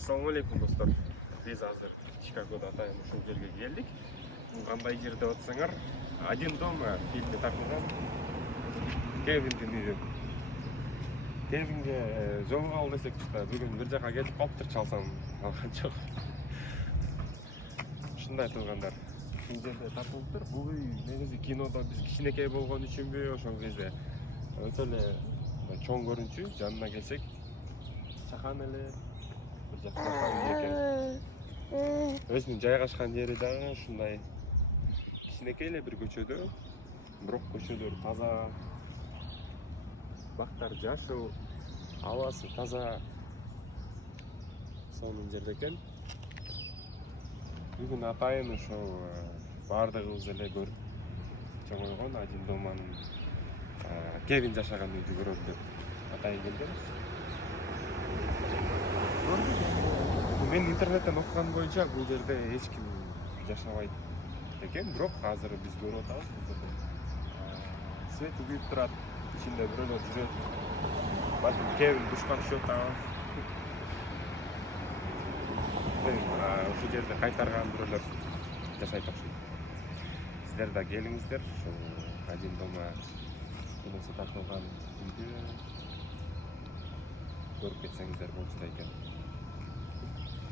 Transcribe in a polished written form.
Ассаламу алейкум достор. Биз азыр Чикагода атайын ушул жерге келдик. Кандай жер деп атсаңар, Один дома фильми тартылган Кевиндин үйү. Кевинге жолуга ал десек да бүгүн бир жака кетип калыптыр, чалсам алган жок. Ушундай айтылгандар. Бул жерде тартылыптыр. Бул үй негизи кинодо биз кичинекей болгон үчүнбү, ошол кезде өтө эле чоң көрүнчү. Жанына келсек, чакан эле бир жакта үй экен. Өзүнүн жайгашкан жери дагы ушундай кичинекей эле бир көчөдө, бирок көчөлөр таза, бактар жашыл, абасы таза. Сонун жерде экен. Бүгүн атайын ошол баардыгыбыз эле көрүп чоңойгон Один доманын Кевин жашаган үйдү көрөлү деп атайын келгенбиз. Мен интернеттен окуган боюнча бул жерде эч ким жашабайт экен, бирок азыр биз көрүп атабыз. Бул жерде свети күйүп турат, ичинде бирөөлөр жүрөт. Балким Кевин душка түшүп атабыз. Ошол жерде кайтарган бирөөлөр жашайт окшойт. Сиздер да келиңиздер, ошол Один дома киносу тартылган үйдү көрүп кетсеңиздер болчу да экен.